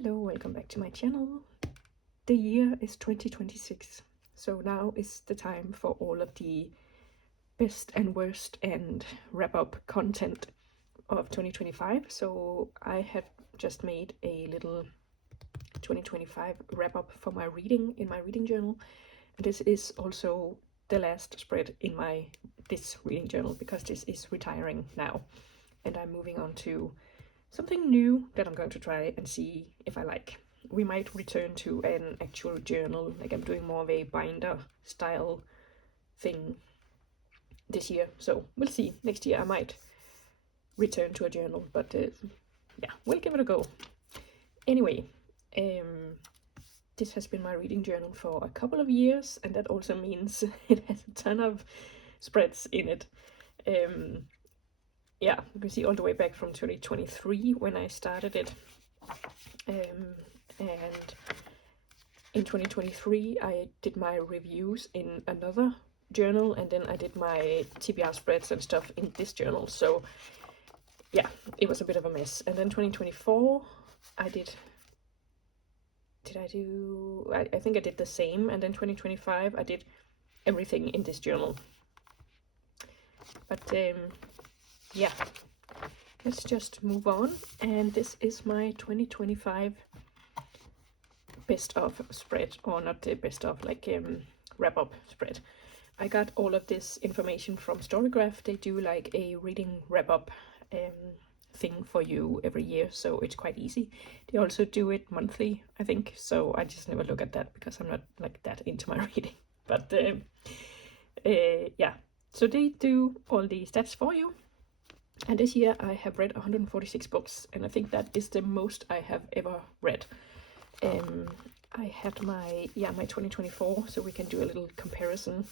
Hello, welcome back to my channel. The year is 2026, so now is the time for all of the best and worst and wrap-up content of 2025. So I have just made a little 2025 wrap-up for my reading in my reading journal. And this is also the last spread in this reading journal because this is retiring now. And I'm moving on to something new that I'm going to try and see if I like. We might return to an actual journal, like I'm doing more of a binder style thing this year. So we'll see. Next year I might return to a journal, but yeah, we'll give it a go. Anyway, this has been my reading journal for a couple of years, and that also means it has a ton of spreads in it. Yeah, you can see all the way back from 2023 when I started it. And in 2023 I did my reviews in another journal, and then I did my TBR spreads and stuff in this journal. So yeah, it was a bit of a mess. And then 2024 I think I did the same, and then 2025 I did everything in this journal. But yeah, let's just move on. And this is my 2025 best of spread, or not the best of, like wrap up spread. I got all of this information from Storygraph. They do like a reading wrap up thing for you every year, so it's quite easy. They also do it monthly, I think, so I just never look at that because I'm not like that into my reading. But yeah, so they do all the stats for you. And this year I have read 146 books, and I think that is the most I have ever read. I had my 2024, so we can do a little comparison.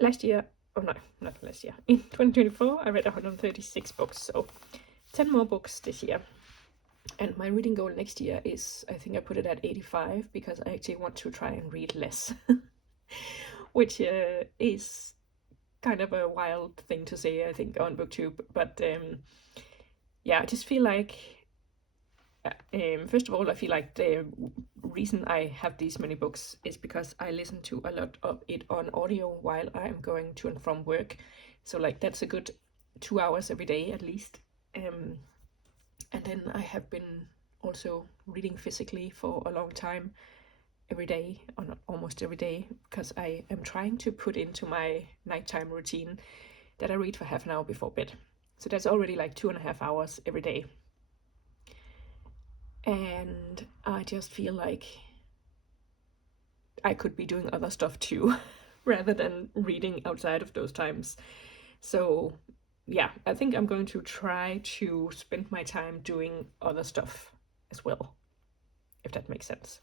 Last year, oh no, not last year, in 2024 I read 136 books, so 10 more books this year. And my reading goal next year is, I think I put it at 85, because I actually want to try and read less. Which is kind of a wild thing to say, I think, on BookTube. But yeah, I just feel like, first of all, I feel like the reason I have these many books is because I listen to a lot of it on audio while I'm going to and from work. So like that's a good 2 hours every day at least. And then I have been also reading physically for a long time, every day, or not almost every day, because I am trying to put into my nighttime routine that I read for half an hour before bed. So that's already like 2.5 hours every day. And I just feel like I could be doing other stuff too, rather than reading outside of those times. So yeah, I think I'm going to try to spend my time doing other stuff as well, if that makes sense.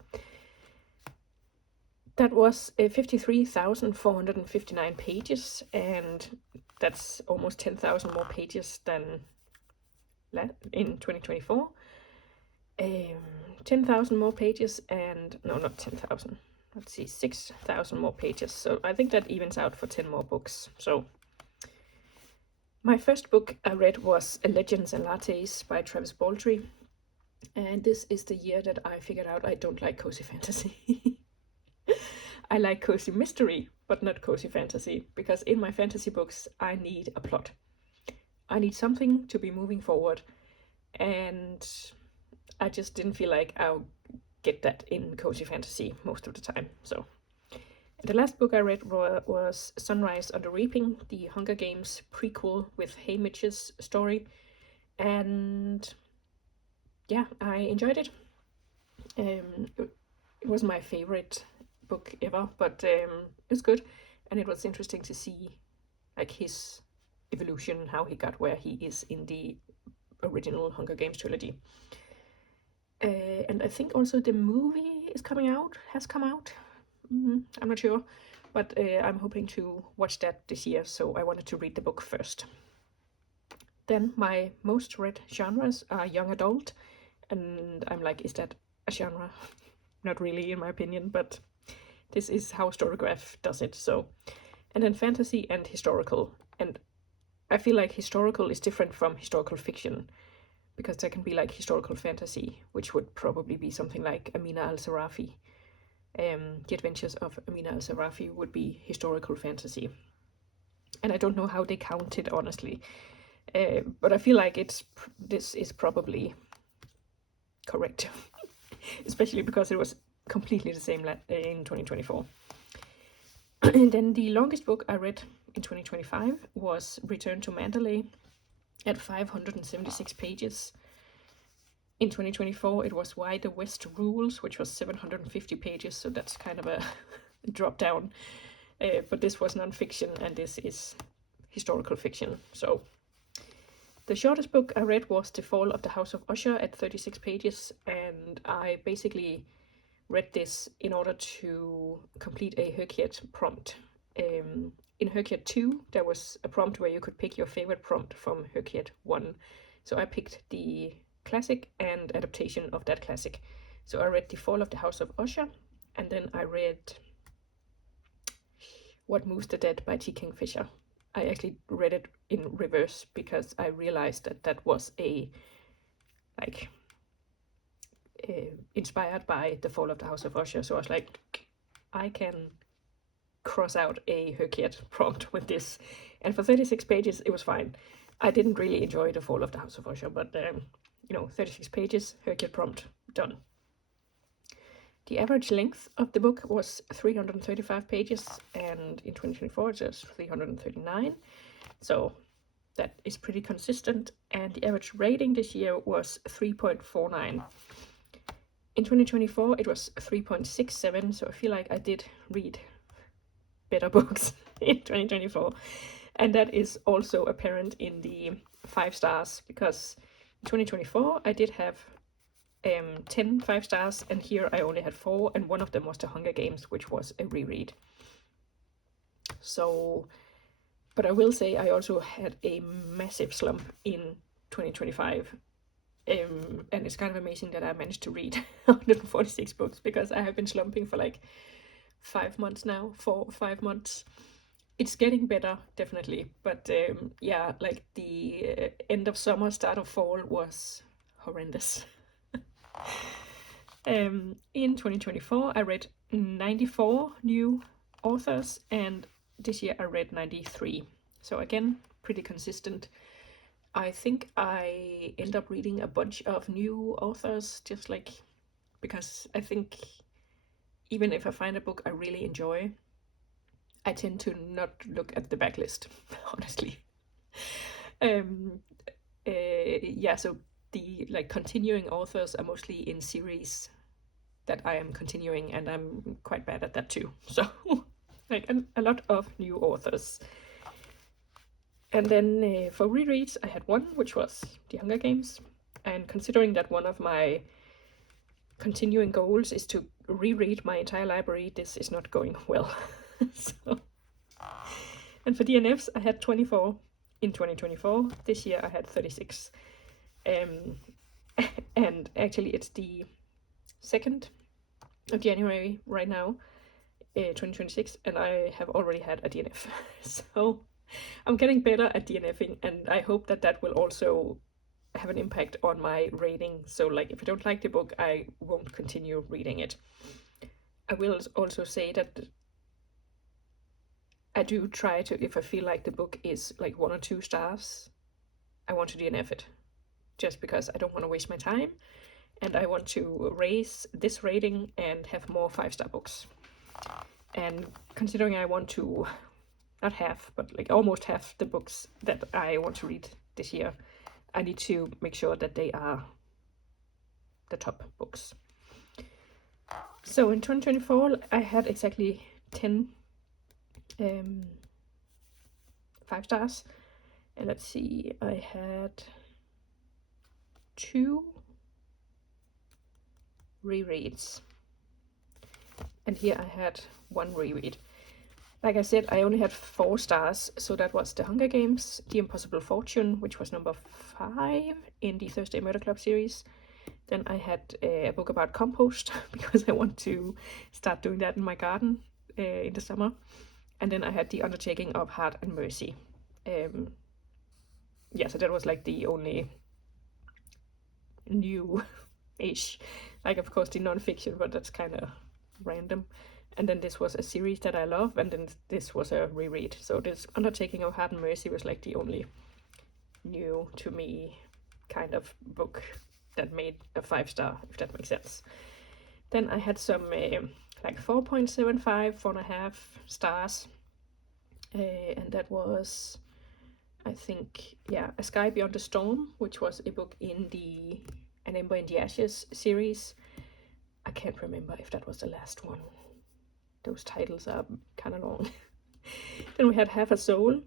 That was 53,459 pages, and that's almost 10,000 more pages than in 2024. 10,000 more pages, and no, not 10,000. Let's see, 6,000 more pages. So I think that evens out for 10 more books. So my first book I read was Legends and Lattes by Travis Baldree. And this is the year that I figured out I don't like cozy fantasy. I like cozy mystery, but not cozy fantasy, because in my fantasy books I need a plot. I need something to be moving forward, and I just didn't feel like I'll get that in cozy fantasy most of the time. So the last book I read was Sunrise on the Reaping, the Hunger Games prequel with Haymitch's story, and yeah, I enjoyed it. It was my favorite book ever, but it was good, and it was interesting to see like his evolution, how he got where he is in the original Hunger Games trilogy. And I think also the movie has come out. I'm not sure, but I'm hoping to watch that this year, so I wanted to read the book first. Then my most read genres are young adult, and I'm like, is that a genre? Not really, in my opinion, but this is how Storygraph does it. So, and then fantasy and historical, and I feel like historical is different from historical fiction, because there can be like historical fantasy, which would probably be something like Amina al-Sarafi. The Adventures of Amina al-Sarafi would be historical fantasy. And I don't know how they count it, honestly. But I feel like this is probably correct, especially because it was completely the same in 2024. And then the longest book I read in 2025 was Return to Mandalay at 576 pages. In 2024, it was Why the West Rules, which was 750 pages, so that's kind of a drop down. But this was non-fiction, and this is historical fiction. So the shortest book I read was The Fall of the House of Usher at 36 pages, and I basically read this in order to complete a Herkiet prompt. In Herkiet 2, there was a prompt where you could pick your favorite prompt from Herkiet 1. So I picked the classic and adaptation of that classic. So I read The Fall of the House of Usher, and then I read What Moves the Dead by T. Kingfisher. I actually read it in reverse because I realized that that was inspired by The Fall of the House of Usher. So I was like, I can cross out a Herkiet prompt with this. And for 36 pages, it was fine. I didn't really enjoy The Fall of the House of Usher, but 36 pages, Herkiet prompt, done. The average length of the book was 335 pages, and in 2024 it was 339. So that is pretty consistent, and the average rating this year was 3.49. In 2024 it was 3.67, so I feel like I did read better books in 2024. And that is also apparent in the 5 stars, because in 2024 I did have 10 5 stars, and here I only had 4, and one of them was The Hunger Games, which was a reread. So, but I will say I also had a massive slump in 2025. And it's kind of amazing that I managed to read 146 books, because I have been slumping for like 5 months now, 4 or 5 months. It's getting better, definitely, but yeah, like the end of summer, start of fall was horrendous. In 2024, I read 94 new authors, and this year I read 93. So again, pretty consistent. I think I end up reading a bunch of new authors, just like because I think even if I find a book I really enjoy, I tend to not look at the backlist, honestly. Yeah, so the continuing authors are mostly in series that I am continuing, and I'm quite bad at that too. So a lot of new authors. And then for rereads, I had one, which was The Hunger Games. And considering that one of my continuing goals is to reread my entire library, this is not going well. So, and for DNFs, I had 24 in 2024. This year I had 36. And actually it's the 2nd of January right now, 2026, and I have already had a DNF. So I'm getting better at DNFing, and I hope that that will also have an impact on my rating. So like if I don't like the book, I won't continue reading it. I will also say that I do try to, if I feel like the book is like 1 or 2 stars, I want to DNF it, just because I don't want to waste my time, and I want to raise this rating and have more 5-star books. And considering I want to not half, but like almost half the books that I want to read this year, I need to make sure that they are the top books. So in 2024, I had exactly 10 5 stars. And let's see, I had 2 rereads. And here I had 1 reread. Like I said, I only had 4 stars, so that was The Hunger Games, The Impossible Fortune, which was number 5 in the Thursday Murder Club series. Then I had a book about compost, because I want to start doing that in my garden in the summer. And then I had The Undertaking of Heart and Mercy. Yeah, so that was like the only new-ish. Like, of course, the non-fiction, but that's kind of random. And then this was a series that I love, and then this was a reread. So this Undertaking of Heart and Mercy was like the only new to me kind of book that made a 5-star, if that makes sense. Then I had some like 4.75, 4.5 stars. And that was, I think, yeah, A Sky Beyond the Storm, which was a book in the An Ember in the Ashes series. I can't remember if that was the last one. Those titles are kind of long. Then we had Half a Soul.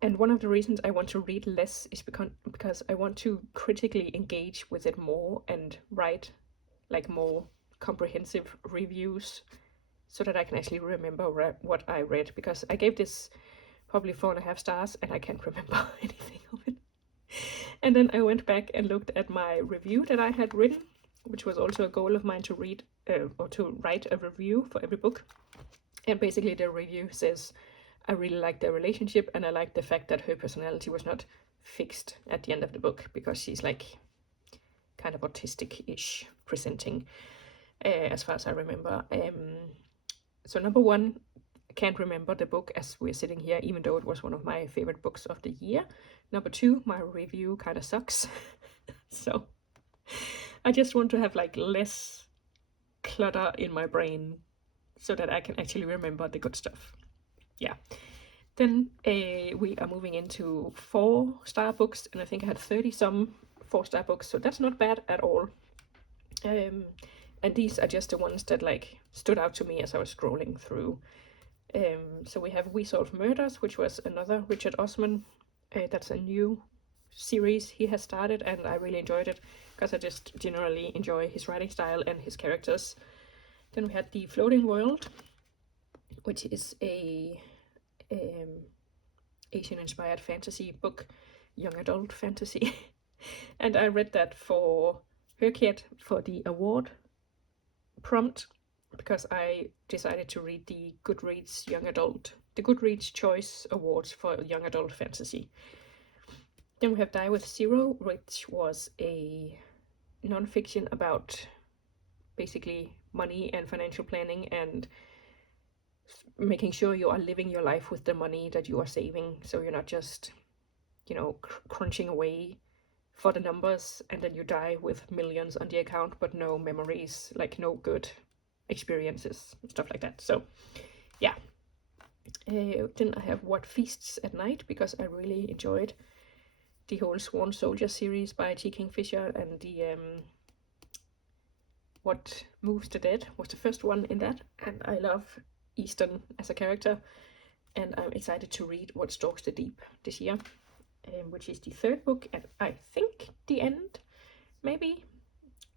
And one of the reasons I want to read less is because I want to critically engage with it more and write like more comprehensive reviews so that I can actually remember what I read, because I gave this probably 4.5 stars and I can't remember anything of it. And then I went back and looked at my review that I had written, which was also a goal of mine to read or to write a review for every book. And basically the review says, I really liked their relationship, and I liked the fact that her personality was not fixed at the end of the book, because she's like kind of autistic-ish presenting, as far as I remember. So number one, I can't remember the book as we're sitting here, even though it was one of my favorite books of the year. Number two, my review kind of sucks. So I just want to have like less clutter in my brain so that I can actually remember the good stuff. Yeah. Then we are moving into 4-star books, and I think I had 30 some 4-star books, so that's not bad at all. And these are just the ones that like stood out to me as I was scrolling through. So we have We Solve Murders, which was another Richard Osman. That's a new series he has started, and I really enjoyed it because I just generally enjoy his writing style and his characters. Then we had The Floating World, which is a Asian-inspired fantasy book, young adult fantasy. And I read that for Herkiet for the award prompt, because I decided to read the Goodreads Choice Awards for young adult fantasy. Then we have Die with Zero, which was a non-fiction about basically money and financial planning and making sure you are living your life with the money that you are saving, so you're not just, crunching away for the numbers and then you die with millions on the account but no memories, like no good experiences, stuff like that. So yeah. Then I have What Feasts at Night, because I really enjoyed the whole Sworn Soldier series by T. Kingfisher, and the What Moves the Dead was the first one in that, and I love Easton as a character, and I'm excited to read What Stalks the Deep this year, which is the 3rd book, and I think the end, maybe.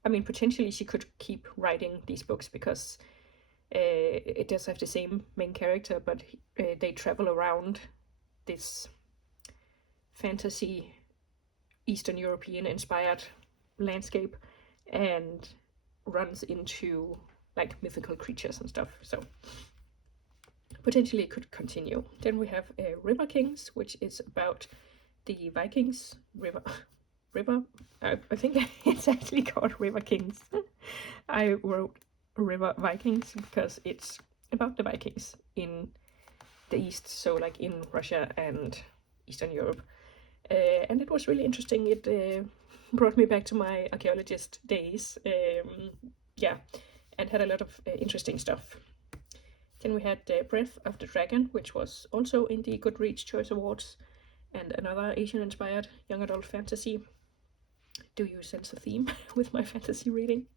I mean, potentially she could keep writing these books, because it does have the same main character, but they travel around this fantasy Eastern European inspired landscape and runs into like mythical creatures and stuff, so potentially it could continue. Then we have River Kings, which is about the Vikings. I think it's actually called River Kings. I wrote River Vikings because it's about the Vikings in the East, so like in Russia and Eastern Europe. And it was really interesting. It brought me back to my archaeologist days. Yeah, and had a lot of interesting stuff. Then we had Breath of the Dragon, which was also in the Goodreads Choice Awards, and another Asian-inspired young adult fantasy. Do you sense a theme with my fantasy reading?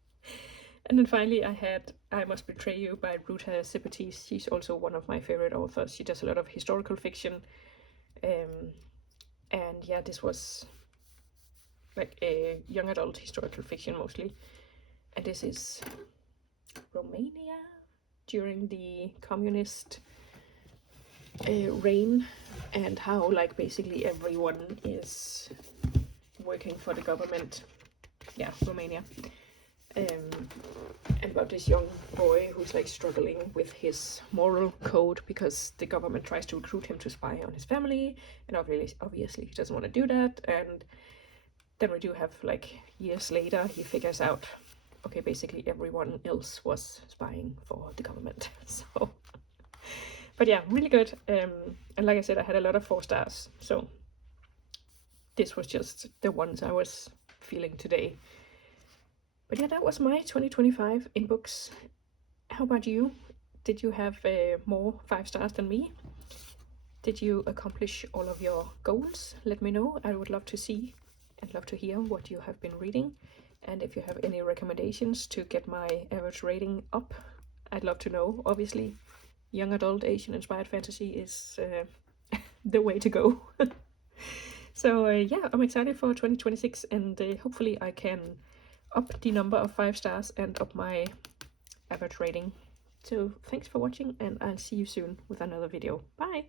And then finally I had I Must Betray You by Ruta Sepetys. She's also one of my favorite authors. She does a lot of historical fiction. And yeah, this was like a young adult historical fiction mostly. And this is Romania during the communist reign, and how like basically everyone is working for the government. Yeah, Romania. And about this young boy who's like struggling with his moral code because the government tries to recruit him to spy on his family, and obviously he doesn't want to do that, and then we do have, like, years later, he figures out, okay, basically everyone else was spying for the government. So, but yeah, really good. And like I said, I had a lot of 4 stars, so this was just the ones I was feeling today. But yeah, that was my 2025 in books. How about you? Did you have more 5 stars than me? Did you accomplish all of your goals? Let me know. I would love to see and love to hear what you have been reading. And if you have any recommendations to get my average rating up, I'd love to know. Obviously, young adult Asian inspired fantasy is the way to go. So yeah, I'm excited for 2026, and hopefully I can up the number of 5 stars and up my average rating. So thanks for watching, and I'll see you soon with another video. Bye!